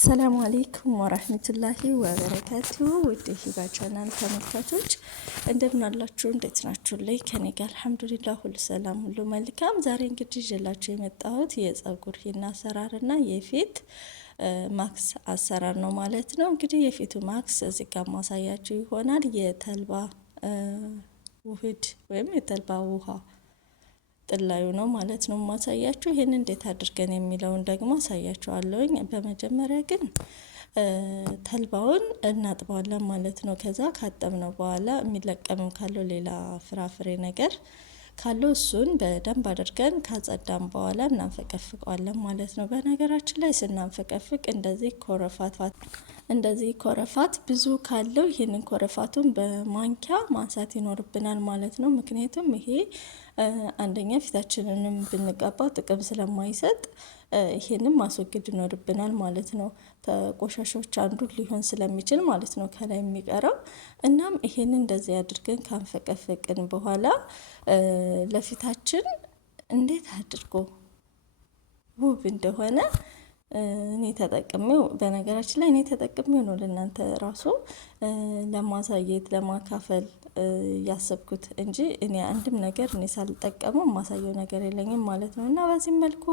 ሰላም አለይኩም ወራህመቱላሂ ወበረካቱ። ውድ ሂባ ቻናል ተመልካቾች እንደምን አላችሁ? እንዴት ናችሁ? ላይ ከኔ ጋር አልሐምዱሊላህ ሁሉ ሰላም ሁሉ መልካም። ዛሬ እንግዲህ ይዤላችሁ የመጣሁት የጸጉር ሂና አሰራርና የፊት ማክስ አሰራር ነው ማለት ነው። እንግዲህ የፊቱ ማክስ እዚህ ጋር ማሳያችሁ ይሆናል። የተልባ ውህድ ወይም የተልባ ውሃ ጥላዩ ነው ማለት ነው ማሳያችሁ። ይሄን እንዴት አድርገን የሚለውን ደግሞ አሳያችኋለሁኝ። በመጀመሪያ ግን ተልባውን እናጥበዋለን ማለት ነው። ከዛ ካጠብነው በኋላ የሚለቀምም ካለው ሌላ ፍራፍሬ ነገር ካለው እሱን በደንብ አድርገን ካጸዳም በኋላ እናንፈቀፍቀዋለን ማለት ነው። በነገራችን ላይ ስናንፈቀፍቅ እንደዚህ ኮረፋት ብዙ ካለው ይሄንን ኮረፋቱን በማንኪያ ማንሳት ይኖርብናል ማለት ነው። ምክንያቱም ይሄ አንደኛ ፊታችንንም ብንቀባው ጥቅም ስለማይሰጥ ይሄንን ማስወገድ ይኖርብናል ማለት ነው። ተቆሻሾች አንዱ ሊሆን ስለሚችል ማለት ነው ከላይ የሚቀረው። እናም ይሄንን እንደዚህ አድርገን ካንፈቀፈቅን በኋላ ለፊታችን እንዴት አድርጎ ውብ እንደሆነ እኔ ተጠቅሜው፣ በነገራችን ላይ እኔ ተጠቅሜው ነው ለእናንተ ራሱ ለማሳየት ለማካፈል ያሰብኩት እንጂ እኔ አንድም ነገር እኔ ሳልጠቀመው ማሳየው ነገር የለኝም ማለት ነው። እና በዚህ መልኩ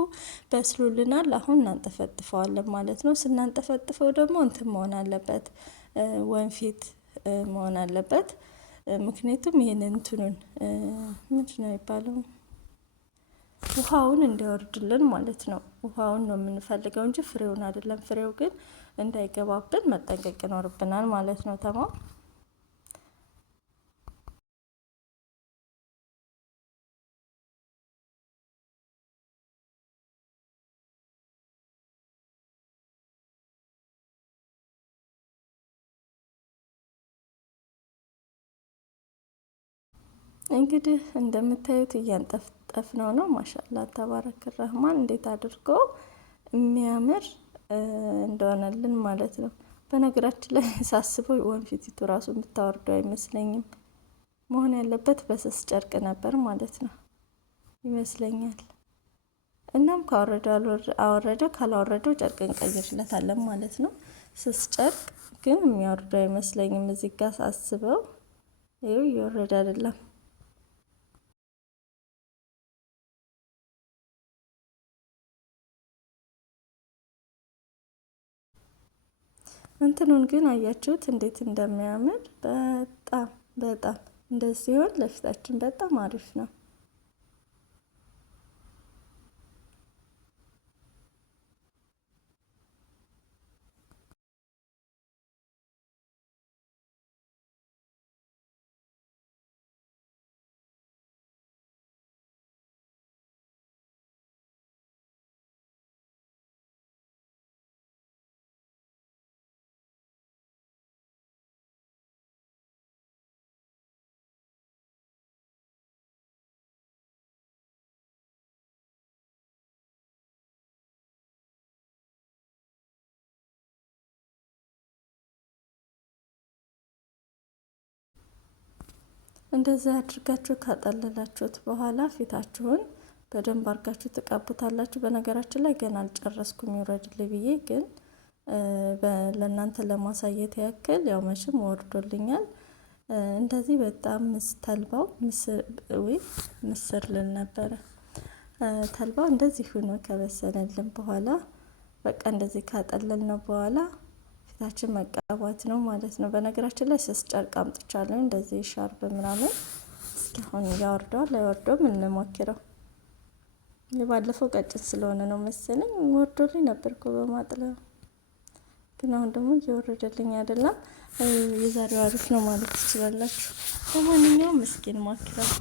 በስሉልናል። አሁን እናንጠፈጥፈዋለን ማለት ነው። ስናንጠፈጥፈው ደግሞ እንትን መሆን አለበት፣ ወንፊት መሆን አለበት። ምክንያቱም ይሄንን እንትኑን ምንድን ነው የሚባለው ውሃውን እንዲያወርድልን ማለት ነው። ውሃውን ነው የምንፈልገው እንጂ ፍሬውን አይደለም። ፍሬው ግን እንዳይገባብን መጠንቀቅ ይኖርብናል ማለት ነው። ተማም እንግዲህ እንደምታዩት እያንጠፍጠፍነው ነው። ማሻአላ ተባረክ ረህማን እንዴት አድርጎ የሚያምር እንደሆነልን ማለት ነው። በነገራችን ላይ ሳስበው ወንፊቲቱ ራሱ የምታወርደው አይመስለኝም። መሆን ያለበት በስስ ጨርቅ ነበር ማለት ነው ይመስለኛል። እናም ካወረደ አወረደ፣ ካላወረደው ጨርቅ እንቀይርለታለን ማለት ነው። ስስ ጨርቅ ግን የሚያወርደው አይመስለኝም። እዚህ ጋር ሳስበው ይኸው እየወረደ አይደለም። እንትኑን ግን አያችሁት እንዴት እንደሚያምር። በጣም በጣም እንደዚህ ሲሆን ለፊታችን በጣም አሪፍ ነው። እንደዚህ አድርጋችሁ ካጠለላችሁት በኋላ ፊታችሁን በደንብ አድርጋችሁ ትቀቡታላችሁ። በነገራችን ላይ ገና አልጨረስኩም ይውረድልኝ ብዬ፣ ግን ለእናንተ ለማሳየት ያክል ያው መቼም ወርዶልኛል። እንደዚህ በጣም ተልባው ምስር ልል ነበረ። ተልባው እንደዚህ ሆኖ ከበሰለልን በኋላ በቃ እንደዚህ ካጠለልነው በኋላ ፊታችን መቀባት ነው ማለት ነው። በነገራችን ላይ ስስ ጨርቅ አምጥቻለሁ እንደዚህ ሻርብ ምናምን። እስኪ አሁን ያወርደዋል አይወርደውም እንሞክረው። ባለፈው ቀጭን ስለሆነ ነው መሰለኝ ወርዶልኝ ነበርኩ በማጥለያ፣ ግን አሁን ደግሞ እየወረደልኝ አይደለም። የዛሬው አሪፍ ነው ማለት ትችላላችሁ። ለማንኛውም ምስኪን ሞክረው።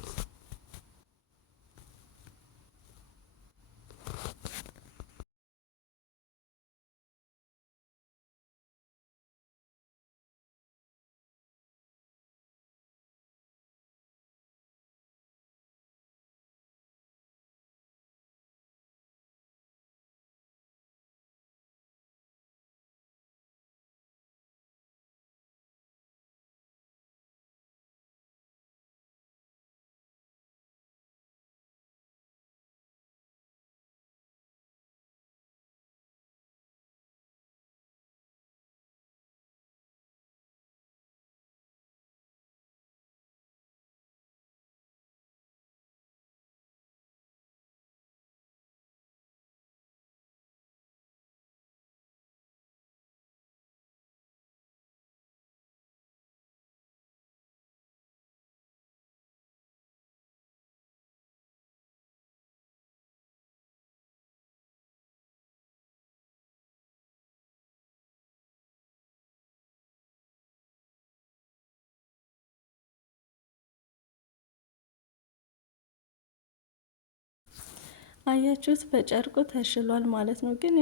አያችሁት? በጨርቁ ተሽሏል ማለት ነው። ግን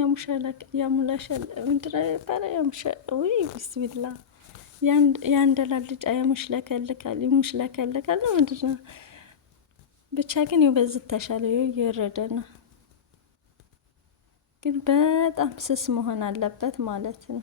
ያሙላሻል ምንድን ነው የሚባለው? ውይ ቢስሚላ ያንደላልጫ ያሙሽለከልካል ይሙሽለከልካል ነው ምንድን ነው? ብቻ ግን ይበዝት ተሻለ እየወረደ ነው። ግን በጣም ስስ መሆን አለበት ማለት ነው።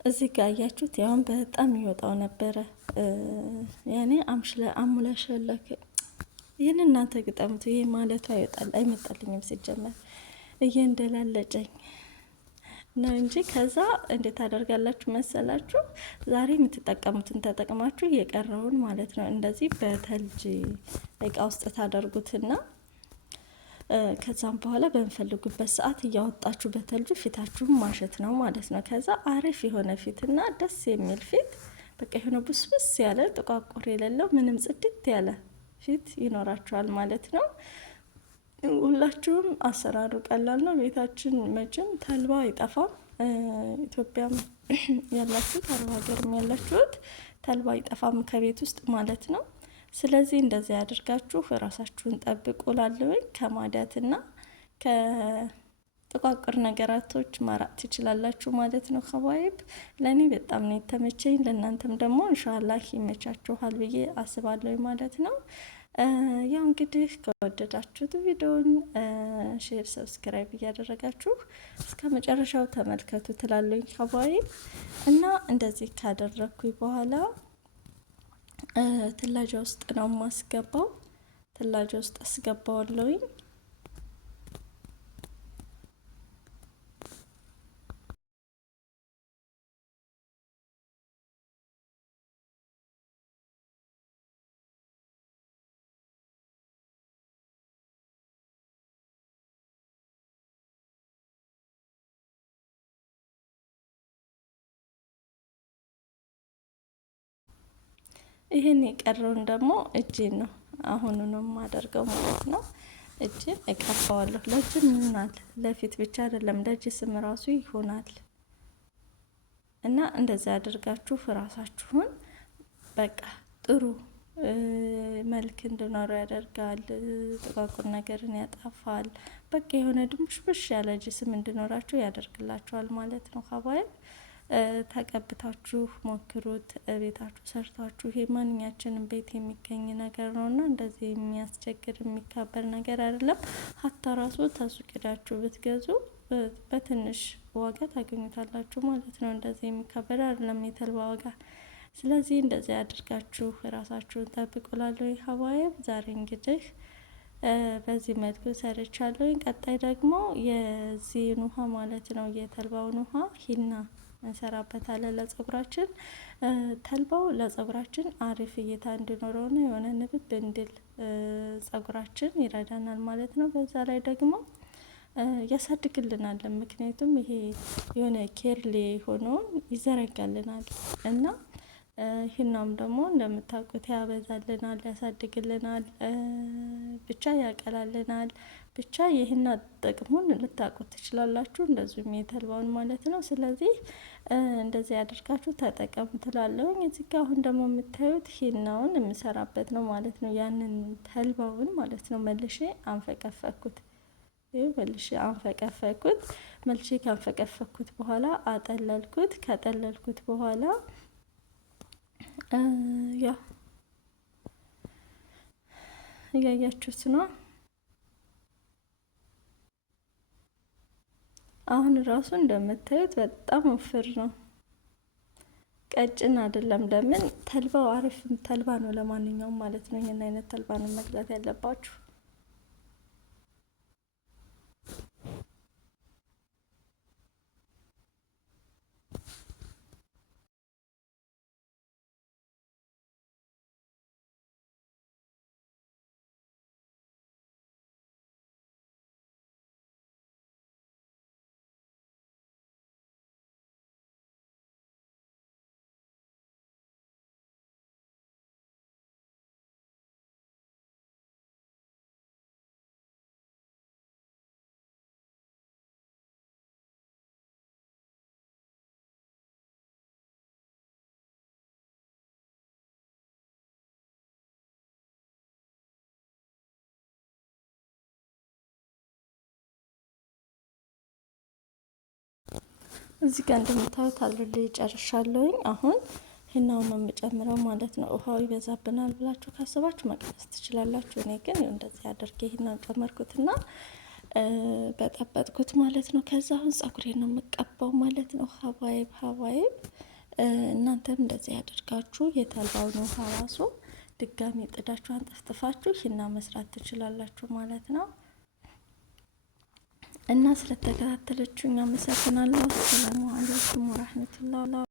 እዚህ ጋር አያችሁት? ያውን በጣም ይወጣው ነበረ። ያኔ አሙላሸለክ ይህን እናንተ ግጠሙት። ይሄ ማለቱ አይመጣልኝም ሲጀመር እየንደላለጨኝ ነው እንጂ። ከዛ እንዴት ታደርጋላችሁ መሰላችሁ? ዛሬ የምትጠቀሙትን ተጠቅማችሁ የቀረውን ማለት ነው እንደዚህ በተልጅ እቃ ውስጥ ታደርጉትና ከዛም በኋላ በምፈልጉበት ሰዓት እያወጣችሁ በተልጁ ፊታችሁን ማሸት ነው ማለት ነው። ከዛ አሪፍ የሆነ ፊትና ደስ የሚል ፊት በቃ የሆነ ቡስቡስ ያለ ጥቋቁር የሌለው ምንም ጽድት ያለ ፊት ይኖራችኋል ማለት ነው። ሁላችሁም አሰራሩ ቀላል ነው። ቤታችን መቼም ተልባ አይጠፋም። ኢትዮጵያም ያላችሁት አረብ ሀገርም ያላችሁት ተልባ አይጠፋም ከቤት ውስጥ ማለት ነው። ስለዚህ እንደዚህ አድርጋችሁ ራሳችሁን ጠብቁ ላለሁኝ ከማዳትና ከጥቋቁር ነገራቶች ማራቅ ትችላላችሁ ማለት ነው። ከባይብ ለእኔ በጣም ነው የተመቸኝ። ለእናንተም ደግሞ ኢንሻአላህ ይመቻችኋል ብዬ አስባለሁ ማለት ነው። ያው እንግዲህ ከወደዳችሁት ቪዲዮን ሼር፣ ሰብስክራይብ እያደረጋችሁ እስከ መጨረሻው ተመልከቱ ትላለኝ ከባይብ እና እንደዚህ ካደረኩኝ በኋላ ትላጃ ውስጥ ነው ማስገባው። ትላጃ ውስጥ አስገባዋለሁኝ። ይህን የቀረውን ደግሞ እጄን ነው አሁኑ ነው የማደርገው ማለት ነው። እጄን እቀባዋለሁ። ለእጅም ይሆናል፣ ለፊት ብቻ አይደለም፣ ለእጅ ስም ራሱ ይሆናል። እና እንደዚህ አድርጋችሁ ራሳችሁን በቃ ጥሩ መልክ እንዲኖረው ያደርጋል። ጥቋቁር ነገርን ያጠፋል። በቃ የሆነ ድንቡሽቡሽ ያለ ጅስም እንዲኖራችሁ ያደርግላችኋል ማለት ነው። ሀባይብ ተቀብታችሁ ሞክሩት። ቤታችሁ ሰርታችሁ። ይሄ ማንኛችንም ቤት የሚገኝ ነገር ነው እና እንደዚህ የሚያስቸግር የሚካበር ነገር አይደለም። ሀታ ራሱ ተሱቅ ሄዳችሁ ብትገዙ በትንሽ ዋጋ ታገኙታላችሁ ማለት ነው። እንደዚህ የሚካበር አይደለም የተልባ ዋጋ። ስለዚህ እንደዚህ አድርጋችሁ ራሳችሁን ጠብቁላለሁ። ሀባይብ ዛሬ እንግዲህ በዚህ መልኩ ሰርቻለሁ። ቀጣይ ደግሞ የዚህን ውሃ ማለት ነው የተልባውን ውሃ ሂና እንሰራበታለን ለጸጉራችን። ተልባው ለጸጉራችን አሪፍ እይታ እንዲኖረውና የሆነ ንብብ እንድል ጸጉራችን ይረዳናል ማለት ነው። በዛ ላይ ደግሞ ያሳድግልናል። ምክንያቱም ይሄ የሆነ ኬርሌ ሆኖን ይዘረጋልናል እና ሂናም ደግሞ እንደምታውቁት ያበዛልናል፣ ያሳድግልናል፣ ብቻ ያቀላልናል። ብቻ ይህን ጥቅሙን ልታውቁት ትችላላችሁ፣ እንደዚሁም የተልባውን ማለት ነው። ስለዚህ እንደዚህ ያደርጋችሁ ተጠቀሙ ትላለሁኝ። እዚህ ጋር አሁን ደግሞ የምታዩት ሂናውን የምሰራበት ነው ማለት ነው። ያንን ተልባውን ማለት ነው መልሼ አንፈቀፈኩት። መልሼ አንፈቀፈኩት። መልሼ ካንፈቀፈኩት በኋላ አጠለልኩት። ከጠለልኩት በኋላ ያው እያያችሁት ነው። አሁን ራሱ እንደምታዩት በጣም ወፍር ነው፣ ቀጭን አይደለም። ለምን ተልባው አሪፍ ተልባ ነው። ለማንኛውም ማለት ነው ይሄን አይነት ተልባ ነው መግዛት ያለባችሁ። እዚህ ጋር እንደምታዩት አልሬዲ ጨርሻለሁኝ። አሁን ሂናውን ነው የምጨምረው ማለት ነው። ውሃው ይበዛብናል ብላችሁ ካሰባችሁ መቀነስ ትችላላችሁ። እኔ ግን እንደዚህ አድርጌ ሂናውን ጨመርኩትና በጠበጥኩት ማለት ነው። ከዛ አሁን ፀጉሬን ነው የምቀባው ማለት ነው። ሀባይብ እናንተም እንደዚህ ያደርጋችሁ የተልባውን ውሃ ራሱ ድጋሚ ጥዳችሁ አንጠፍጥፋችሁ ሂና መስራት ትችላላችሁ ማለት ነው። እና ስለተከታተለችኝ አመሰግናለሁ። ሰላም አለይኩም ወራህመቱላሂ